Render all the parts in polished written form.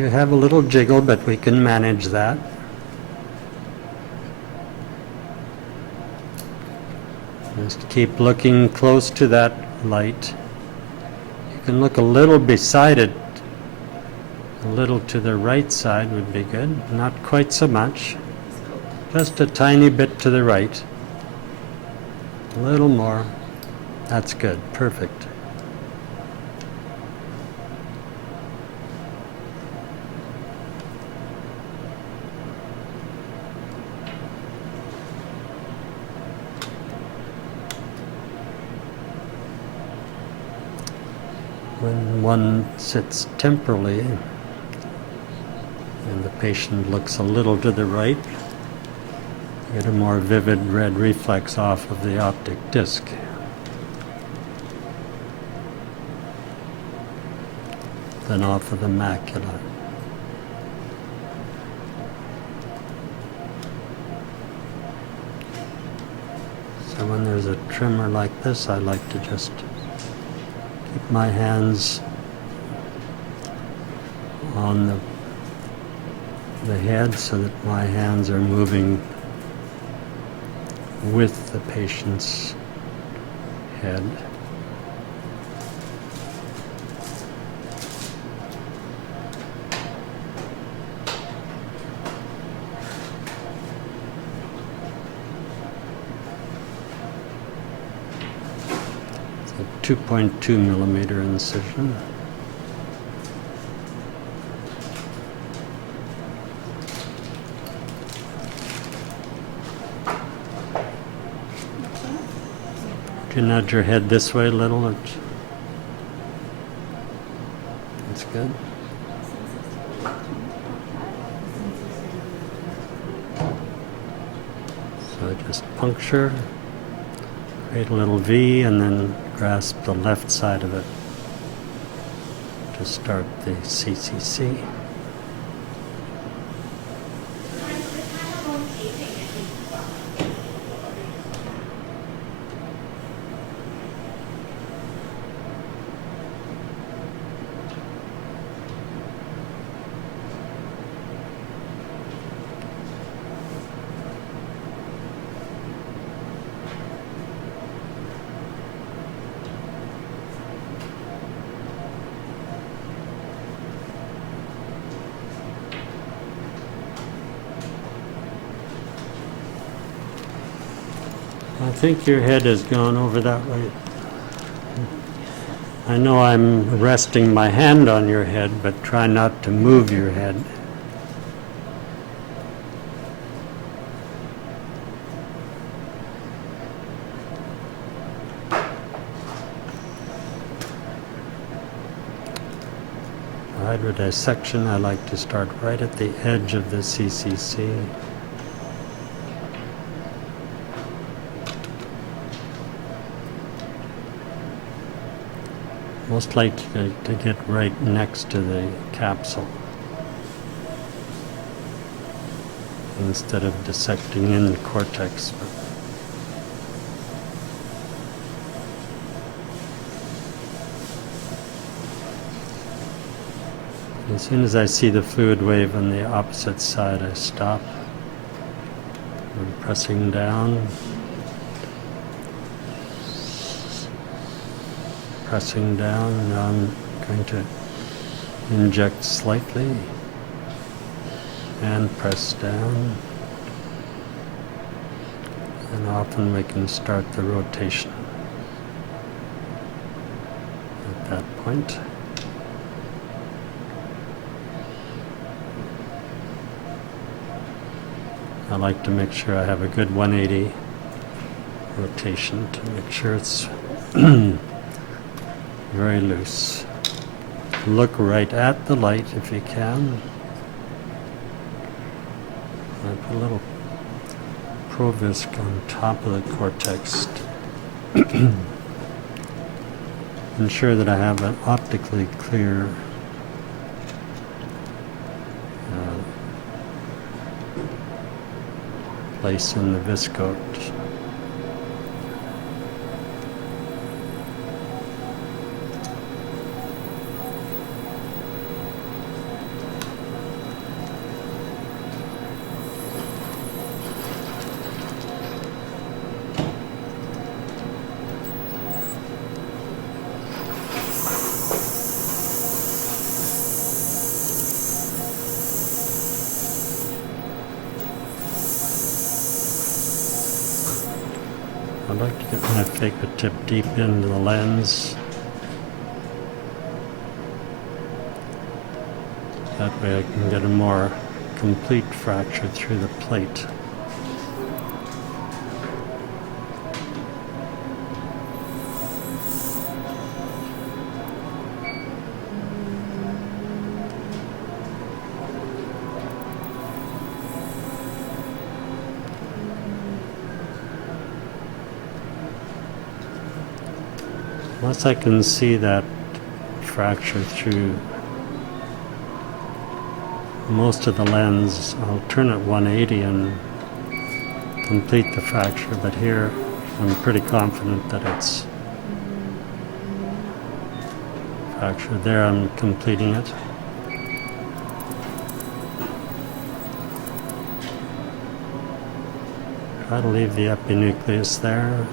You have a little jiggle, but we can manage that. Just keep looking close to that light. You can look a little beside it. A little to the right side would be good. Not quite so much. Just a tiny bit to the right. A little more. That's good. Perfect. When one sits temporally and the patient looks a little to the right, you get a more vivid red reflex off of the optic disc. Than off of the macula. So when there's a tremor like this, I like to just keep my hands on the head so that my hands are moving with the patient's head. It's a 2.2 millimeter incision. Could you nudge your head this way a little? That's good. So just puncture, create a little V, and then grasp the left side of it to start the CCC. I think your head has gone over that way. I know I'm resting my hand on your head, but try not to move your head. Hydro dissection, I like to start right at the edge of the CCC. Most likely to get right next to the capsule instead of dissecting in the cortex. As soon as I see the fluid wave on the opposite side, I stop. I'm pressing down. Pressing down, now I'm going to inject slightly and press down, and often we can start the rotation at that point. I like to make sure I have a good 180 rotation to make sure it's very loose. Look right at the light if you can. I put a little Provisc on top of the cortex to ensure that I have an optically clear place in the viscote. like to get my phaco tip deep into the lens. That way I can get a more complete fracture through the plate. Once I can see that fracture through most of the lens, I'll turn it 180 and complete the fracture, but here I'm pretty confident that it's fracture. There I'm completing it. Try to leave the epinucleus there.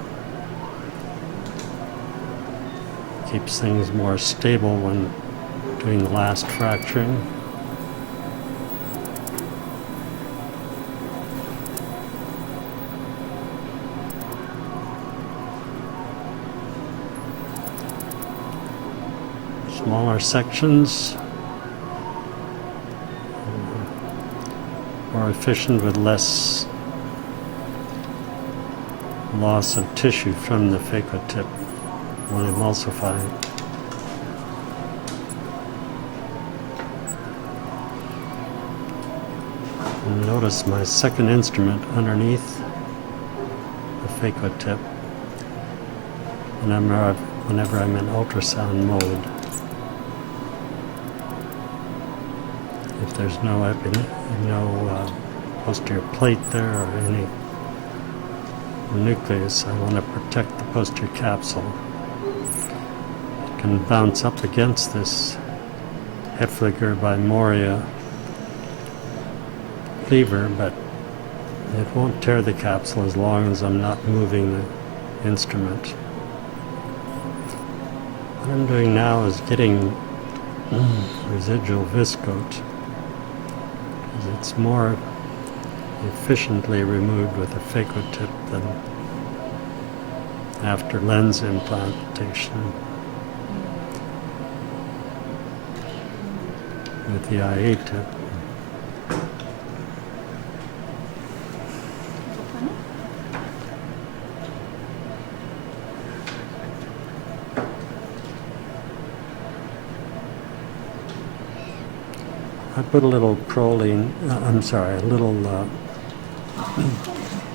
Keeps things more stable when doing the last fracturing. Smaller sections, more efficient with less loss of tissue from the phaco tip when emulsifying. And notice my second instrument underneath the phaco tip whenever I'm in ultrasound mode. If there's no posterior plate there or any nucleus, I want to protect the posterior capsule. It can bounce up against this Hefliger by Moria cleaver, but it won't tear the capsule as long as I'm not moving the instrument. What I'm doing now is getting residual viscoat. It's more efficiently removed with a phaco tip than after lens implantation with the IA tip. I put a little proline, a little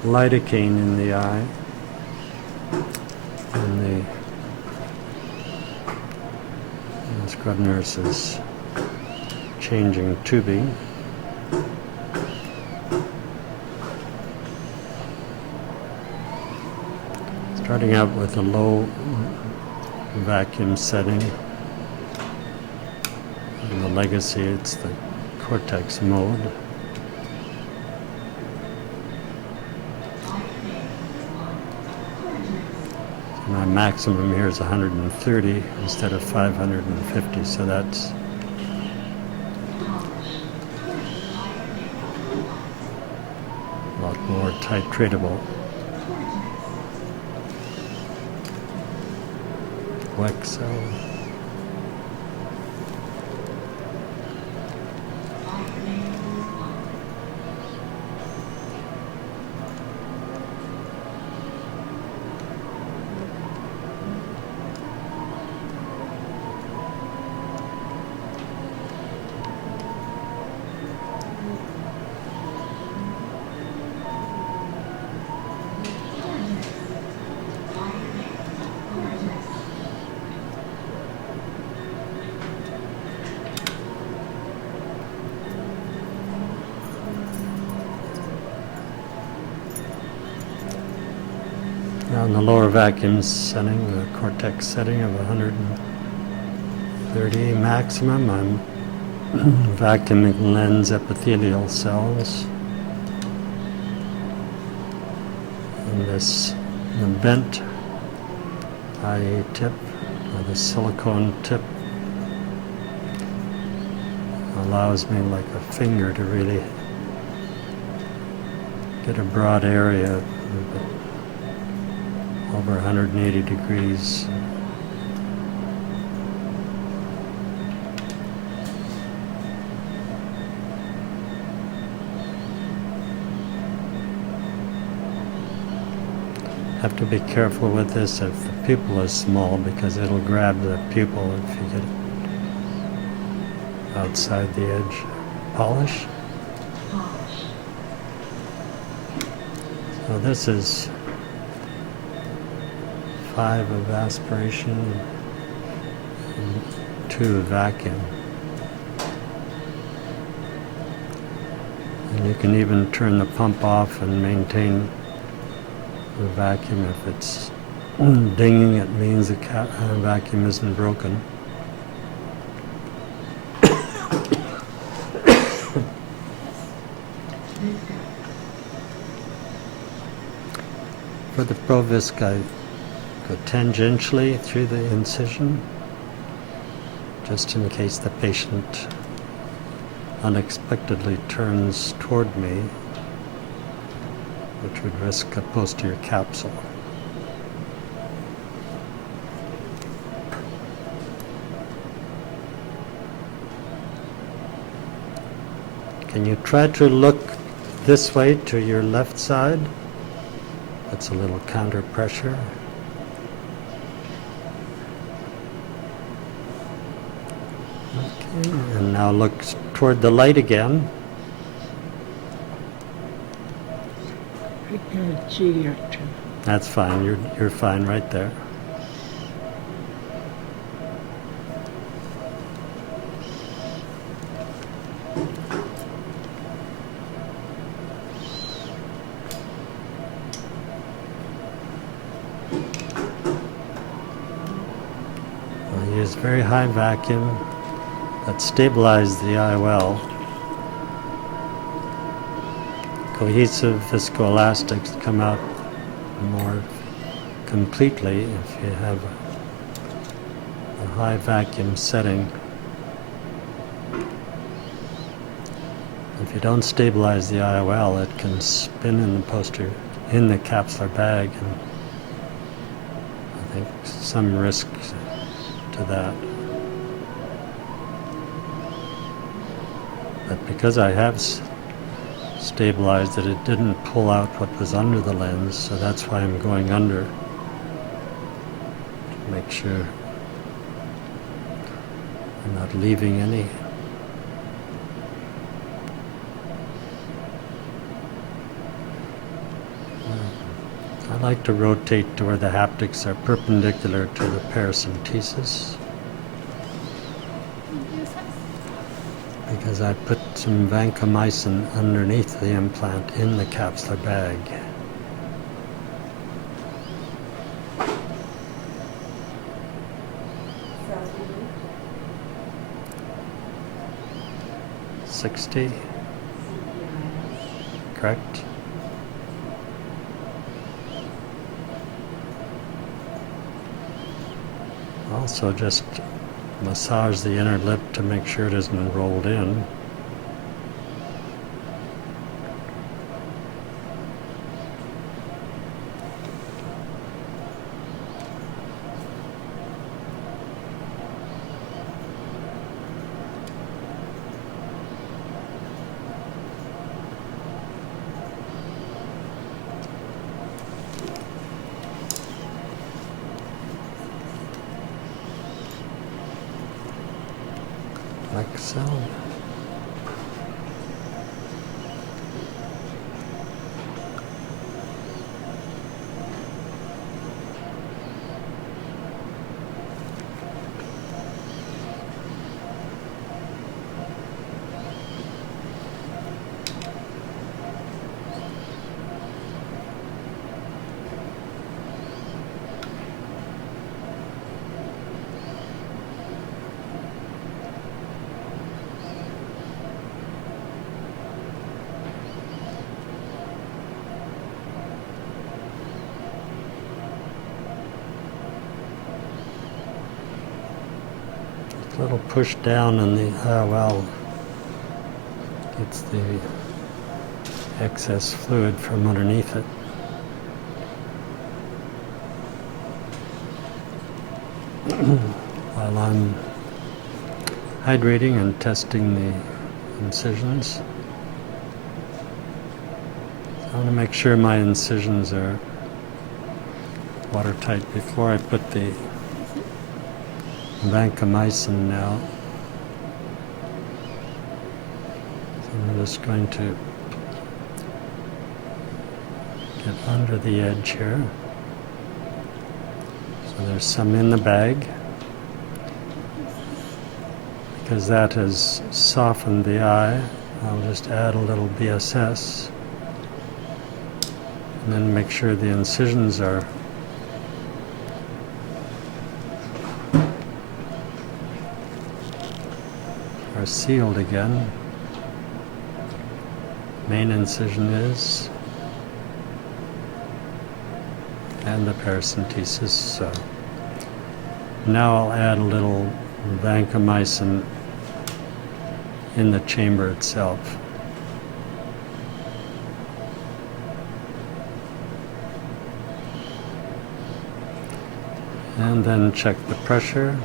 lidocaine in the eye, and the scrub nurse is changing tubing. Starting out with a low vacuum setting. In the legacy, it's the cortex mode. So my maximum here is 130 instead of 550, so that's a lot more titratable. Wexo. Now in the lower vacuum setting, the cortex setting of 130 maximum, I'm vacuuming lens epithelial cells. And the bent IA tip, or the silicone tip, allows me like a finger to really get a broad area over 180 degrees. Have to be careful with this if the pupil is small, because it'll grab the pupil if you get outside the edge. Polish. So this is 5 of aspiration and 2 of vacuum. And you can even turn the pump off and maintain the vacuum. If it's dinging, it means the vacuum isn't broken. For the Provisc, I go tangentially through the incision, just in case the patient unexpectedly turns toward me, which would risk a posterior capsule. Can you try to look this way to your left side? That's a little counter pressure. Okay, and now look toward the light again. That's fine. You're fine right there. I'll use very high vacuum that stabilizes the IOL. Cohesive viscoelastics come out more completely if you have a high vacuum setting. If you don't stabilize the IOL, it can spin in the in the capsular bag, and I think some risk to that. But because I have stabilized it, it didn't pull out what was under the lens, so that's why I'm going under to make sure I'm not leaving any. I like to rotate to where the haptics are perpendicular to the paracentesis, because I put some vancomycin underneath the implant in the capsular bag. $60, correct? Also just massage the inner lip to make sure it isn't rolled in. Like so. A little push down in the IOL gets the excess fluid from underneath it. while I'm hydrating and testing the incisions. I want to make sure my incisions are watertight before I put the vancomycin now. So I'm just going to get under the edge here. So there's some in the bag. Because that has softened the eye, I'll just add a little BSS. And then make sure the incisions are sealed again. Main incision is, and the paracentesis. So now I'll add a little vancomycin in the chamber itself. And then check the pressure.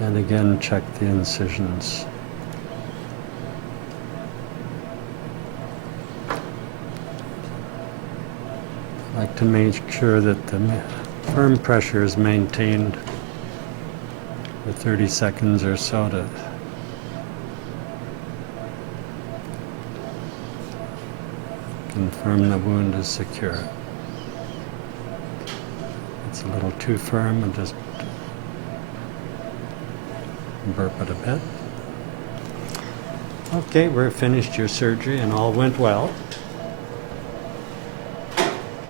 And again, check the incisions. I like to make sure that the firm pressure is maintained for 30 seconds or so to confirm the wound is secure. It's a little too firm, and just burp it a bit. Okay, we're finished your surgery and all went well.